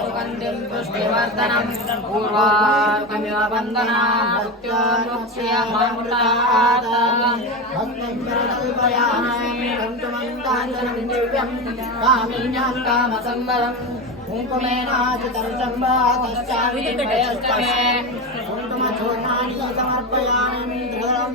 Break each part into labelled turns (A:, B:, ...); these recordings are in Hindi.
A: सुगन्धिं पुष्टिवर्धनं पूर्वार्कमिव वन्दना कामसम्बरम् कुङ्कुमेनाचितरुषम्बातश्चाविष्टमे कुङ्कुमचूर्णानि समर्पयामि त्रिगुणं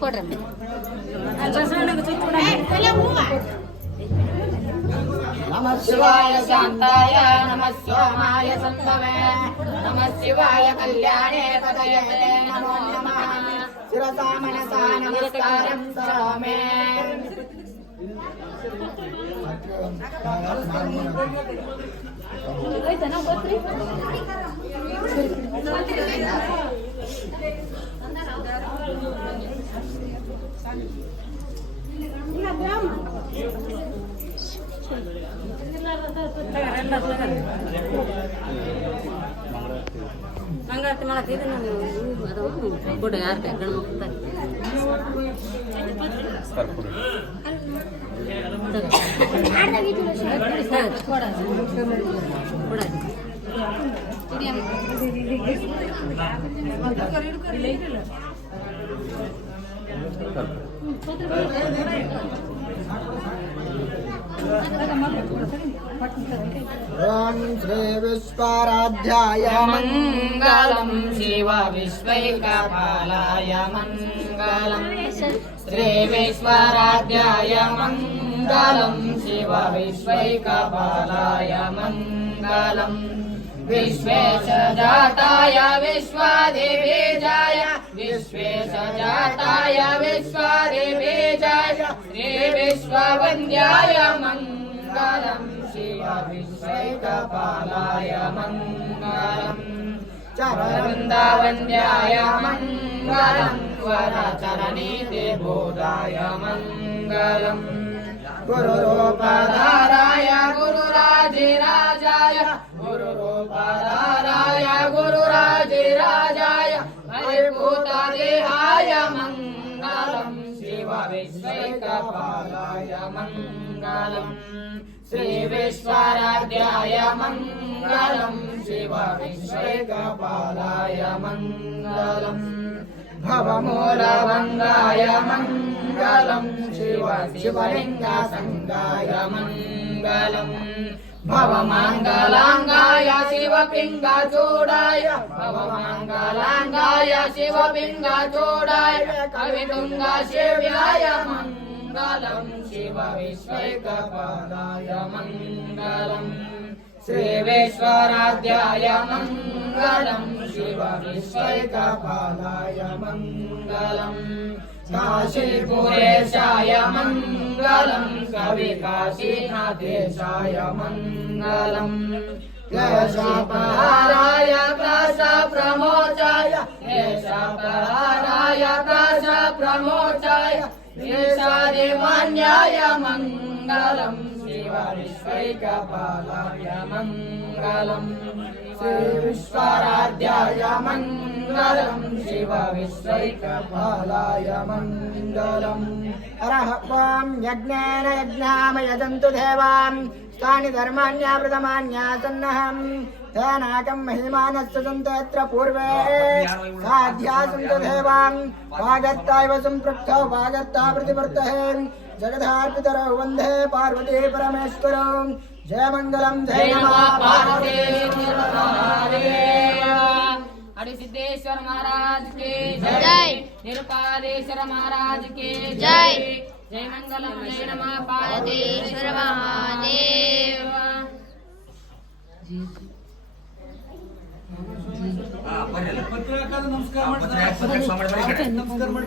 A: ಕೊಡ್ರಮ್ಮ ನಮ
B: ಶಿವಾಯ ಶಾಂತಾಯ
A: ನಮ ಸೋಮಾಯ ಸಂಭವೇ ನಮ ಶಿವಾಯ ಕಲ್ಯಾಣೇ ಪದಯೇ ನಮೋ ನಮಃ ಶಿರಸಾ ಮನಸಾ ನಮಸ್ಕಾರಂ ಸರೋಮೇ ಐತನ ಗೊತ್ತ್ರಿ ಹಂಗಾಗ್ತಿ
C: ಮಾಡತ್ತೆ ಇದು ನಾನು ಅದಾವ ಕೊಡು
A: ॐ श्री विश्वाराध्याय मङ्गलं शिव विश्वैकपालाय मङ्गलम् श्री विश्वराध्याय मङ्गलं शिव विश्वैकपालाय मङ्गलम् विश्वेश जाताय विश्वादिबीजाय विश्वेश जाताय विश्वादिबीजाय श्री विश्ववन्द्याय मङ्गलम् विश्वैकपालाय मङ्गलम् चरवृन्दावन्द्याय मङ्गलम् स्वरचरणीति बोधाय मङ्गलम् गुरुरूपधाराय गुरुराजिराजाय गुरुरूपधाराय गुरुराजिराजाय वैभूतदेहाय मङ्गलम् शिव विश्वैकपालाय मङ्गलम् श्रीविश्वराध्याय मङ्गलम् शिव विश्वैकपालाय मङ्गलम् भवमूलभङ्गाय मङ्गलम् शिव शिवलिङ्गसङ्गाय मङ्गलम् भवमङ्गलाङ्गाय शिवपिङ्गचूडाय भवमङ्गलाङ्गाय शिवपिङ्गचूडाय कवितुङ्गशिव्याय मङ्गलम् मङ्गलम् शिव विश्वैकपादाय मङ्गलम् श्रीवेश्वराध्याय मङ्गलम् शिव विश्वैकपादाय मङ्गलम् काशीपुरेशाय मङ्गलम् कविकाशीनाथेशाय मङ्गलम् केशापहाराय काश प्रमोचाय केशापहाराय काश प्रमोचाय क्लेशादिमान्याय मङ्गलम् शिव विश्वैकपालाय मङ्गलम् श्रीविश्वराध्याय मङ्गलम् शिव विश्वैकपालाय मङ्गलम् हरः त्वाम् यज्ञेन यज्ञामयजन्तु देवान् तानि धर्माण्यामृतमान्यासन्नहम् सन्तो यत्र पूर्वे साध्या सन्तो देवान् वागत्तायव सम्पृक्तौ वागत्ता प्रतिवर्तहे। जगदार्पितरौ वंदे पार्वती परमेश्वरौ। जय मङ्गलम् जय नमः। पार्वती हरि महाराज के
B: जय।
A: निरुपादेश्वर महाराज के
B: जय।
A: जय। मंगलम जय नमः पार्वतीश्वर
B: महादेव।
A: महादेव ನಮಸ್ಕಾರ
D: ಮಾಡಿ
A: ನಮಸ್ಕಾರ ಮಾಡಿ